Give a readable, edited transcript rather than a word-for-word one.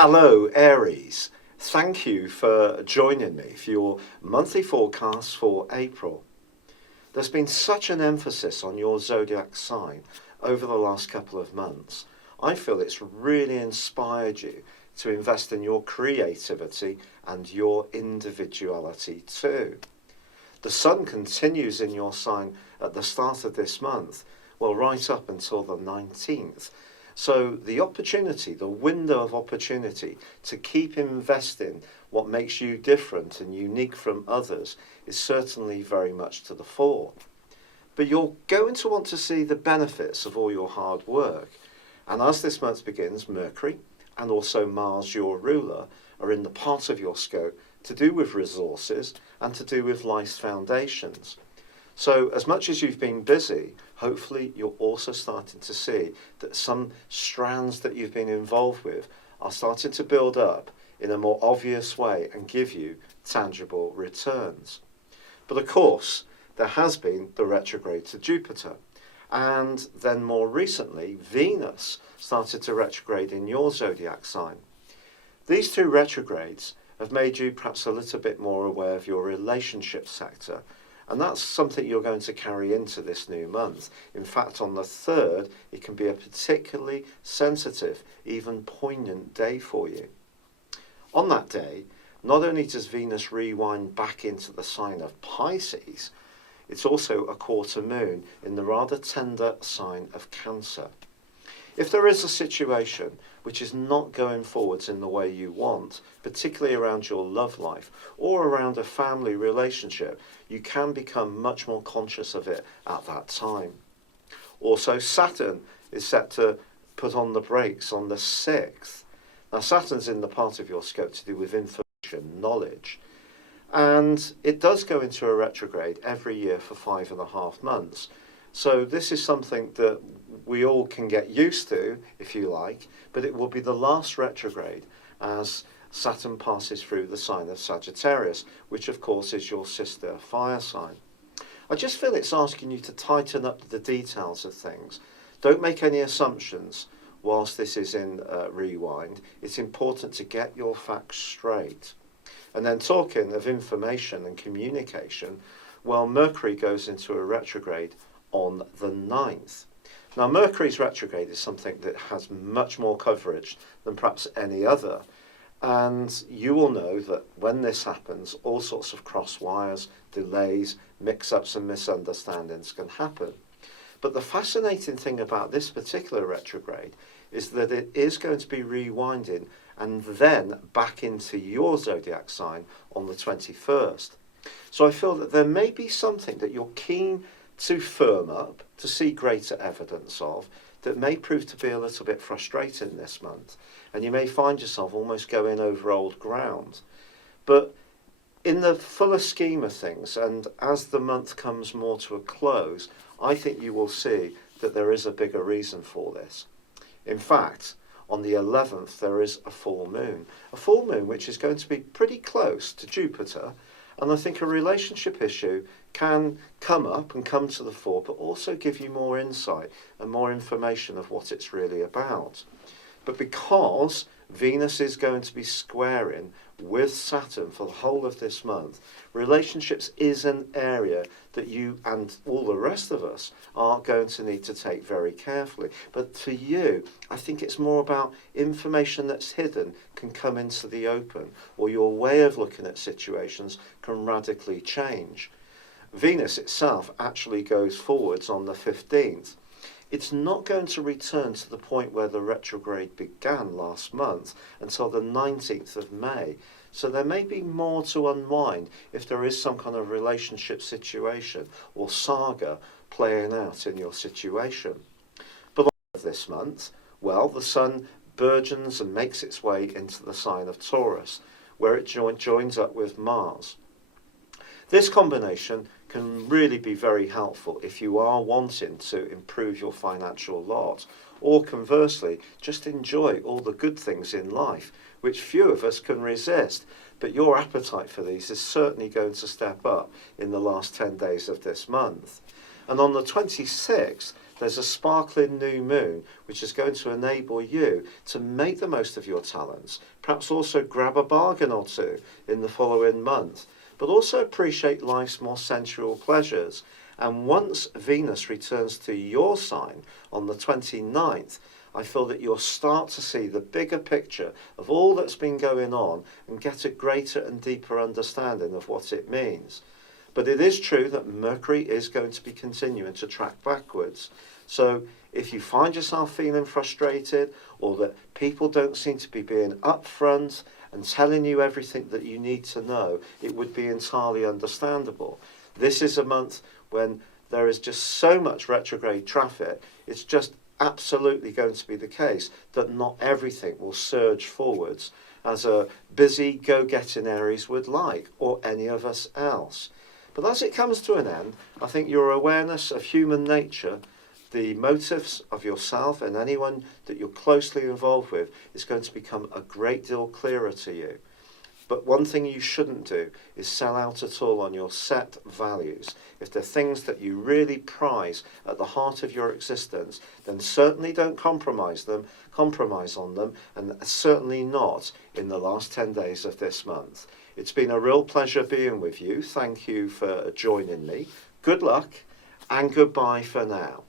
Hello, Aries. Thank you for joining me for your monthly forecast for April. There's been such an emphasis on your zodiac sign over the last couple of months. I feel it's really inspired you to invest in your creativity and your individuality too. The sun continues in your sign at the start of this month, well, right up until the 19th. So the opportunity, the window of opportunity to keep investing what makes you different and unique from others is certainly very much to the fore. But you're going to want to see the benefits of all your hard work. And as this month begins, Mercury and also Mars, your ruler, are in the part of your scope to do with resources and to do with life's foundations. So as much as you've been busy, hopefully you're also starting to see that some strands that you've been involved with are starting to build up in a more obvious way and give you tangible returns. But of course, there has been the retrograde to Jupiter. And then more recently, Venus started to retrograde in your zodiac sign. These two retrogrades have made you perhaps a little bit more aware of your relationship sector. And that's something you're going to carry into this new month. In fact, on the 3rd, it can be a particularly sensitive, even poignant day for you. On that day, not only does Venus rewind back into the sign of Pisces, it's also a quarter moon in the rather tender sign of Cancer. If there is a situation which is not going forwards in the way you want, particularly around your love life or around a family relationship, you can become much more conscious of it at that time. Also, Saturn is set to put on the brakes on the 6th. Now, Saturn's in the part of your scope to do with information, knowledge. And it does go into a retrograde every year for 5.5 months. So this is something that we all can get used to, if you like, but it will be the last retrograde as Saturn passes through the sign of Sagittarius, which of course is your sister fire sign. I just feel it's asking you to tighten up the details of things. Don't make any assumptions whilst this is in rewind. It's important to get your facts straight. And then talking of information and communication, well, Mercury goes into a retrograde on the 9th. Now, Mercury's retrograde is something that has much more coverage than perhaps any other. And you will know that when this happens, all sorts of cross wires, delays, mix-ups and misunderstandings can happen. But the fascinating thing about this particular retrograde is that it is going to be rewinding and then back into your zodiac sign on the 21st. So I feel that there may be something that you're keen to firm up, to see greater evidence of, that may prove to be a little bit frustrating this month. And you may find yourself almost going over old ground. But in the fuller scheme of things, and as the month comes more to a close, I think you will see that there is a bigger reason for this. In fact, on the 11th, there is a full moon which is going to be pretty close to Jupiter. And I think a relationship issue can come up and come to the fore, but also give you more insight and more information of what it's really about. But because Venus is going to be squaring with Saturn for the whole of this month, relationships is an area that you and all the rest of us are going to need to take very carefully. But for you, I think it's more about information that's hidden can come into the open, or your way of looking at situations can radically change. Venus itself actually goes forwards on the 15th. It's not going to return to the point where the retrograde began last month until the 19th of May. So there may be more to unwind if there is some kind of relationship situation or saga playing out in your situation. But this month, well, the sun burgeons and makes its way into the sign of Taurus, where it joins up with Mars. This combination can really be very helpful if you are wanting to improve your financial lot, or conversely, just enjoy all the good things in life, which few of us can resist. But your appetite for these is certainly going to step up in the last 10 days of this month. And on the 26th, There's a sparkling new moon which is going to enable you to make the most of your talents, perhaps also grab a bargain or two in the following month, but also appreciate life's more sensual pleasures. And once Venus returns to your sign on the 29th, I feel that you'll start to see the bigger picture of all that's been going on and get a greater and deeper understanding of what it means. But it is true that Mercury is going to be continuing to track backwards. So if you find yourself feeling frustrated, or that people don't seem to be being upfront and telling you everything that you need to know, it would be entirely understandable. This is a month when there is just so much retrograde traffic. It's just absolutely going to be the case that not everything will surge forwards as a busy go-getting Aries would like, or any of us else. But as it comes to an end, I think your awareness of human nature, the motives of yourself and anyone that you're closely involved with, is going to become a great deal clearer to you. But one thing you shouldn't do is sell out at all on your set values. If they're things that you really prize at the heart of your existence, then certainly don't compromise on them, and certainly not in the last 10 days of this month. It's been a real pleasure being with you. Thank you for joining me. Good luck and goodbye for now.